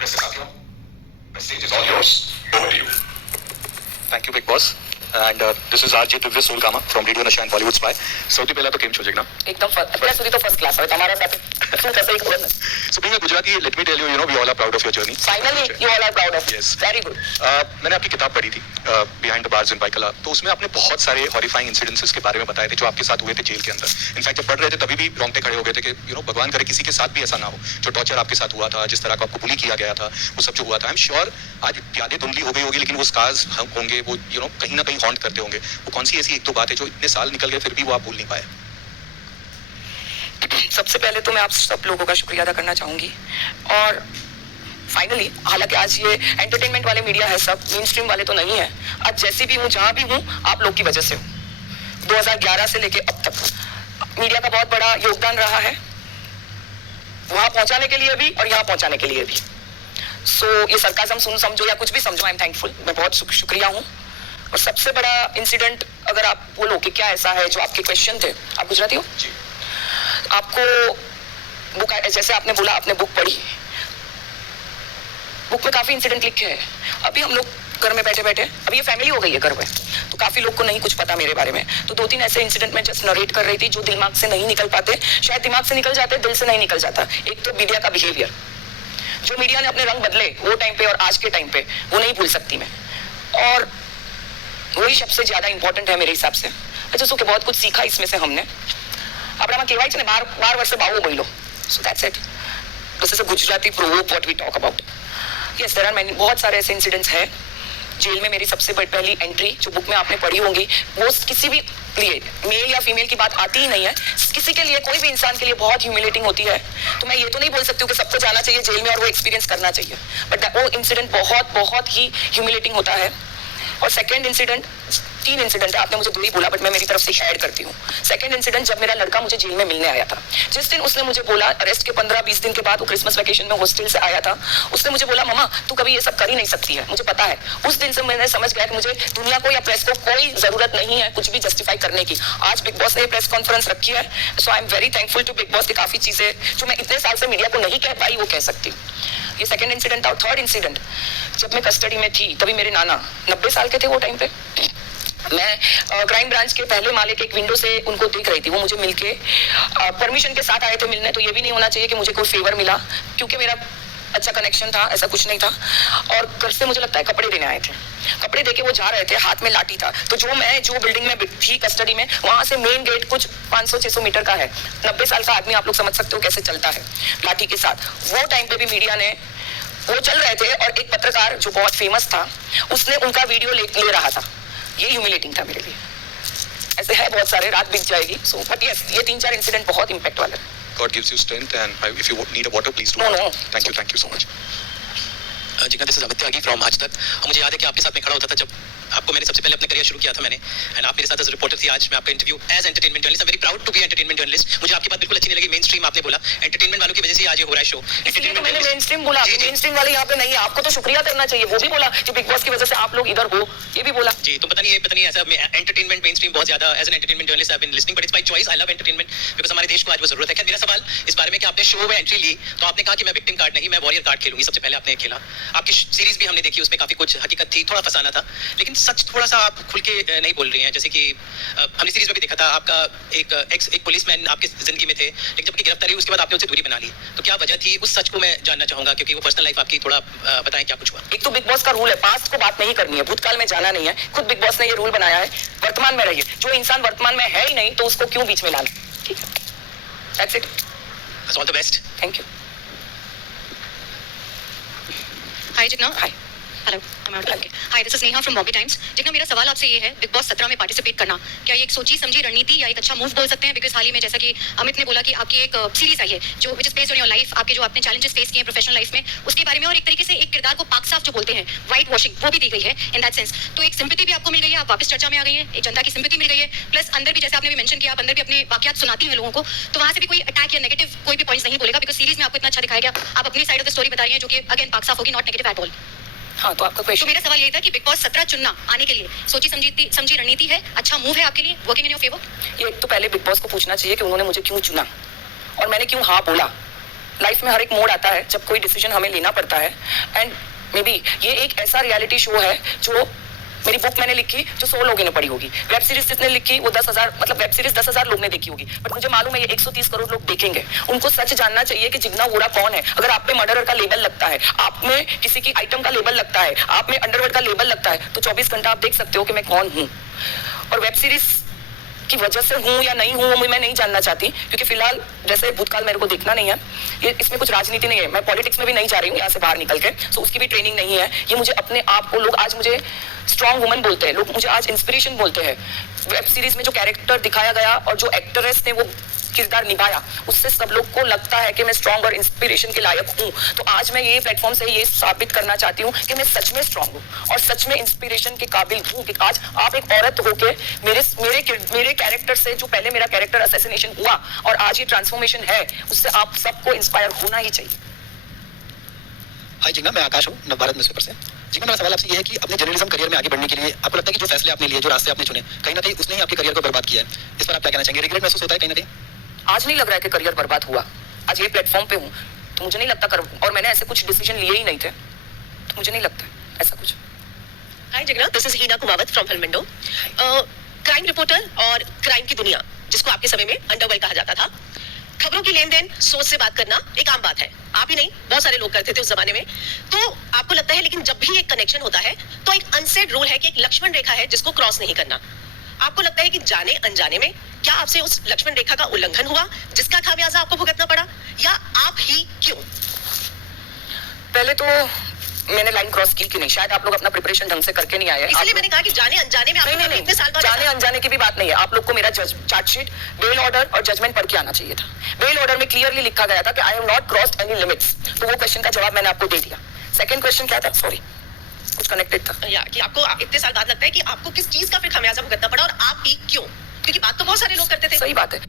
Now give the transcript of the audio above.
Presentación. The stage is all yours. Over to you. Thank you, Big Boss. And this is RJ Divya Solgama from Radio Nasha and Bollywood Spy. સૌથી પહેલા તો કેમ છો જગના? એકદમ અત્યાર સુધી તો ફર્સ્ટ ક્લાસ. હવે તમારા સાથે શું થશે એ ખબર નથી. So being a Gujarati, let me tell you, we all are proud of your journey. Finally, you all are proud of. Yes. Very good. मैंने आपकी किताब पढ़ी थी behind the bars in Byculla, तो उसमें आपने बहुत सारे हॉरिफाइंग इंसिडेंसेस के बारे में बताए थे जो आपके साथ हुए थे जेल के अंदर. इनफैक्ट जब पढ़ रहे थे तभी भी रोंगटे खड़े हो गए थे कि भगवान करे किसी के साथ भी ऐसा ना हो जो टॉर्चर आपके साथ हुआ था, जिस तरह का आपको बुली किया गया था, वो सब जो हुआ था. आई एम श्योर आज यादें धुंधली हो गई होगी, लेकिन वो स्कार्स होंगे, वो कहीं ना कहीं हॉन्ट करते होंगे. वो कौन सी ऐसी एक दो बात है जो इतने साल निकल गए फिर भी वो आप भूल नहीं पाए? सबसे पहले तो मैं आप सब लोगों का शुक्रिया अदा करना चाहूंगी. और फाइनली, हालांकि आज ये एंटरटेनमेंट वाले मीडिया है, सब मेन स्ट्रीम वाले तो नहीं है. आज जैसी भी हूँ, जहाँ भी हूँ, आप लोग की वजह से हूँ. 2011 से लेके अब तक मीडिया का बहुत बड़ा योगदान रहा है, वहां पहुंचाने के लिए भी और यहाँ पहुंचाने के लिए भी. सो ये सरकाज़म समझो या कुछ भी समझो, आई एम थैंकफुल. मैं बहुत शुक्रिया हूँ. और सबसे बड़ा इंसिडेंट अगर आप बोलो कि क्या ऐसा है जो आपके क्वेश्चन थे, आप गुजराती हो जी, आपको बुक, जैसे आपने बोला आपने बुक पढ़ी, बुक में काफी इंसिडेंट लिखे हैं. अभी हम लोग घर में बैठे बैठे, अभी ये फैमिली हो गई है घर में, तो काफी लोग को नहीं कुछ पता मेरे बारे में. तो 2-3 ऐसे इंसिडेंट में जस्ट नरेट कर रही थी जो दिमाग से नहीं निकल पाते. शायद दिमाग से निकल जाते, दिल से नहीं निकल जाता. एक तो मीडिया का बिहेवियर, जो मीडिया ने अपने रंग बदले वो टाइम पे और आज के टाइम पे, वो नहीं भूल सकती मैं. और वही सबसे ज्यादा इंपॉर्टेंट है मेरे हिसाब से. अच्छा, सो के बहुत कुछ सीखा इसमें से हमने. આપણામાં કહેવાય છે ને 12 વર્ષે બાવો બોલ્યો. So that's it. This is a Gujarati proverb what we talk about. Yes, there are many, बहुत सारे ऐसे इंसिडेंट्स हैं. जेल में मेरी सबसे पहली एंट्री जो बुक में आपने पढ़ी होंगी, वो किसी भी लिए, मेल या फीमेल की बात आती ही नहीं है. किसी के लिए, कोई भी इंसान के लिए बहुत ह्यूमिलेटिंग होती है. तो मैं ये तो नहीं बोल सकती हूँ कि सबको जाना चाहिए जेल में और वो एक्सपीरियंस करना चाहिए, बट वो इंसिडेंट बहुत बहुत ही ह्यूमिलेटिंग होता है. और सेकेंड इंसिडेंट, 3 इंसिडेंट है, आपने मुझे 2 ही बोला, बट मैं मेरी तरफ से ऐड करती हूँ. सेकंड इंसिडेंट, जब मेरा लड़का मुझे जेल में मिलने आया था, जिस दिन उसने मुझे बोला, अरेस्ट के 15-20 दिन के बाद, वो क्रिसमस वेकेशन में हॉस्टल से आया था, उसने मुझे बोला मम्मा तू कभी ये सब कर ही नहीं सकती है, मुझे पता है. उस दिन से मैंने समझ गया कि मुझे दुनिया को या प्रेस को कोई जरूरत नहीं है कुछ भी जस्टिफाई करने की. आज बिग बॉस ने प्रेस कॉन्फ्रेंस रखी है, so I am very thankful to Bigg Boss की काफी चीजें जो मैं इतने साल से मीडिया को नहीं कह पाई वो कह सकती हूँ. ये सेकंड इंसिडेंट था. और थर्ड इंसिडेंट, जब मैं कस्टडी में थी तभी मेरे नाना 90 साल के थे वो टाइम पे. मैं क्राइम ब्रांच के पहले माले के एक विंडो से उनको देख रही थी. वो मुझे मिलके परमिशन के साथ आए थे मिलने. तो ये भी नहीं होना चाहिए कि मुझे कोई फेवर मिला, क्योंकि मेरा अच्छा कनेक्शन था, ऐसा कुछ नहीं था. और घर से मुझे लगता है कपड़े देने आए थे. कपड़े देके वो जा रहे थे, हाथ में लाठी था. तो जो बिल्डिंग में थी कस्टडी में, वहां से मेन गेट कुछ 500-600 मीटर का है. 90 साल का आदमी, आप लोग समझ सकते हो कैसे चलता है लाठी के साथ. वो टाइम पे भी मीडिया ने, वो चल रहे थे और एक पत्रकार जो बहुत फेमस था, उसने उनका वीडियो ले रहा था. ये ह्यूमिलेटिंग था मेरे लिए. ऐसे है बहुत सारे, रात बीत जाएगी. सो बट यस, ये 3-4 इंसिडेंट बहुत इंपैक्ट वाले. God gives you strength, and if you need a water, please do. No. Thank you so much. Jigna, this is Amit Tyagi from आज तक. मुझे याद है कि आपके साथ में खड़ा होता था जब आपको मैंने सबसे पहले अपना करियर शुरू किया था मैंने, एंड आप मेरे साथ एज रिपोर्टर थी. आज मैं आपका interview as entertainment journalist, I am very proud to be entertainment journalist. मुझे आपकी बात बिल्कुल अच्छी नहीं लगी. मेन स्ट्रीम आपने बोला, एंटरटेनमेंट वालों की वजह से आज ये हो रहा है शो. इसलिए तो मैंने मेन स्ट्रीम बोला. मेन स्ट्रीम वाले यहाँ पे नहीं है, आपको तो शुक्रिया करना चाहिए. वो भी बोला कि बिग बॉस की वजह से आप लोग इधर हो, ये भी बोला. जी, तो पता नहीं ऐसा एंटरटेनमेंट मेन स्ट्रीम बहुत ज्यादा, as an entertainment journalist I have been listening, but it's my choice. I love entertainment because हमारे देश को आज वो जरूरत है. क्या मेरा सवाल इस बारे में कि आपने शो में एंट्री ली तो आपने कहा कि मैं विक्टिम कार्ड नहीं, मैं वॉरियर कार्ड खेलूंगी. सबसे पहले आपने खेला. आपकी सीरीज भी हमने देखी, उसमें काफी कुछ हकीकत थी, थोड़ा फसाना था, लेकिन सच थोड़ा सा आप खुल के नहीं बोल रही हैं. जैसे कि हमने सीरीज में भी देखा था, आपका एक पुलिसमैन आपकी जिंदगी में थे, लेकिन जब आपकी गिरफ्तारी हुई उसके बाद आपने उनसे दूरी बना ली. तो क्या वजह थी? उस सच को मैं जानना चाहूंगा, क्योंकि वो पर्सनल लाइफ आपकी. थोड़ा बताएं क्या कुछ हुआ. एक तो बिग बॉस का रूल है, पास्ट को बात नहीं करनी है, भूतकाल में जाना नहीं है. खुद बिग बॉस ने ये रूल बनाया है, वर्तमान में रहिए. जो इंसान वर्तमान में है ही नहीं तो उसको क्यों बीच में लाना. ठीक है, that's it. All the best. Thank you. Hi Jigna. Hi. Hello, hi, this is Neha from Bobby times. Jigna, मेरा सवाल आपसे ये है, बिग बॉस 17 में पार्टिसिपेट करना क्या ये एक सोची समझी रणनीति या एक अच्छा मूव बोल सकते हैं? बिकॉज हाल ही में जैसा कि अमित ने बोला कि आपकी एक सीरीज आई है जो which is based on your life, आपके जो आपने चैलेंजेस फेस किए हैं प्रोफेशनल लाइफ में, उसके बारे में, और एक तरीके से एक किरदार को पाक साफ जो बोलते हैं, व्हाइट वॉशिंग, वो भी दी गई है इन दैट सेंस. तो एक सिंपैथी भी आपको मिल गई है, आप वापस चर्चा में आ गई है, एक जनता की सिंपैथी मिल गई है, प्लस अंदर भी जैसे आपने भी मेंशन किया, आप अंदर भी अपने वाकयात सुनाती हैं लोगों को, तो वहां से भी कोई अटैक या नेगेटिव कोई भी पॉइंट्स नहीं बोलेगा, बिकॉज सीरीज में आपको इतना अच्छा दिखाया गया. आप अपनी साइड ऑफ द स्टोरी बता रही हैं जो कि अगेन पाक साफ होगी, नॉट नेगेटिव एट ऑल. हाँ, तो आपका क्वेश्चन. तो मेरा सवाल ये था कि बिग बॉस 17 चुनना आने के लिए सोची समझी रणनीति है, अच्छा मूव है आपके लिए, वर्किंग इन योर फेवर? ये तो पहले बिग बॉस को पूछना चाहिए कि उन्होंने मुझे क्यों चुना और मैंने क्यों हाँ बोला. लाइफ में हर एक मोड़ आता है जब कोई डिसीजन हमें लेना पड़ता है, एंड मे बी ये एक ऐसा रियलिटी शो है जो मेरी बुक मैंने लिखी जो 100 लोगों ने पढ़ी होगी, वेब सीरीज जिसने लिखी वो 10,000, मतलब वेब सीरीज 10,000 लोग ने देखी होगी, बट मुझे मालूम है ये 130 करोड़ लोग देखेंगे। उनको सच जानना चाहिए कि जिग्ना वोरा कौन है। अगर आप पे मर्डरर का लेबल लगता है, आप में किसी की आइटम का लेबल लगता है, आप में अंडरवर्ल्ड का लेबल लगता है, तो 24 घंटा आप देख सकते हो कि मैं कौन हूँ। और वेब सीरीज की वजह से हूँ या नहीं हूँ वो मैं नहीं जानना चाहती, क्योंकि फिलहाल जैसे भूतकाल मेरे को देखना नहीं है, ये इसमें कुछ राजनीति नहीं है, मैं पॉलिटिक्स में भी नहीं जा रही हूँ यहाँ से बाहर निकल के, सो उसकी भी ट्रेनिंग नहीं है। ये मुझे अपने आप को, लोग आज मुझे स्ट्रॉन्ग वुमन बोलते हैं, लोग मुझे आज इंस्पिरेशन बोलते हैं। वेब सीरीज में जो कैरेक्टर दिखाया गया और जो एक्ट्रेस ने वो किरदार निभाया, उससे सब लोग को लगता है कि मैं स्ट्रॉन्ग और इंस्पिरेशन के लायक हूँ। तो आज मैं ये प्लेटफॉर्म से ये साबित करना चाहती हूँ कि मैं सच में स्ट्रॉन्ग हूँ और सच में इंस्पिरेशन के काबिल हूँ कि आज आप एक औरत होके मेरे कैरेक्टर से, जो पहले मेरा कैरेक्टर असैसिनेशन हुआ और आज ये ट्रांसफॉर्मेशन है, उससे आप सबको इंस्पायर होना ही चाहिए। हाय जिग्ना, मैं आकाश हूँ नवभारत न्यूज़पेपर से। जिग्ना, मेरा सवाल आपसे ये है कि अपने जर्नलिज्म करियर में आगे बढ़ने के लिए आपको लगता है कि जो फैसले आपने लिए, जो रास्ते आपने चुने, कहीं ना कहीं उसने ही आपके करियर को बर्बाद किया है। इस पर आप क्या कहना चाहेंगे? रिग्रेट महसूस होता है कहीं ना कहीं? आज नहीं लग रहा है कि करियर बर्बाद हुआ। आज ये प्लेटफॉर्म पे हूँ तो मुझे नहीं लगता और मैंने ऐसे कुछ डिसीजन लिए ही नहीं थे, तो मुझे नहीं लगता ऐसा कुछ। Hi Jigna, this is Heena Kumawat from film window. Crime reporter और क्राइम की दुनिया, जिसको आपके समय में अंडरवर्ल्ड कहा जाता था, खबरों की लेन देन, सोच से बात करना एक आम बात है। आप ही नहीं, बहुत सारे लोग करते थे उस जमाने में। तो आपको लगता है, लेकिन जब भी एक कनेक्शन होता है तो एक अनसेड रूल है कि एक लक्ष्मण रेखा है जिसको क्रॉस नहीं करना। आपको लगता है कि जाने अनजाने में क्या आपसे उस लक्ष्मण रेखा का उल्लंघन हुआ जिसका खामियाजा आपको भुगतना पड़ा, या आप ही क्यों? पहले तो मैंने लाइन क्रॉस की कि नहीं, शायद आप लोग अपना प्रिपरेशन ढंग से करके नहीं आए। इसलिए मैंने कहा कि जाने अनजाने में नहीं, इतने साल बाद जाने अनजाने की भी बात नहीं है। आप लोग को मेरा चार्जशीट, बेल ऑर्डर और जजमेंट पढ़ के आना चाहिए था। बेल ऑर्डर में क्लियरली लिखा गया था कि I have not crossed any limits, तो वो क्वेश्चन का जवाब मैंने आपको दे दिया। सेकंड क्वेश्चन क्या था? सॉरी, कुछ कनेक्टेड था या कि आपको इतने साल बाद लगता है कि आपको किस चीज का फिर खामियाजा भुगतना पड़ा और आप ही क्यों? क्योंकि बात तो बहुत सारे लोग करते थे। सही बात है।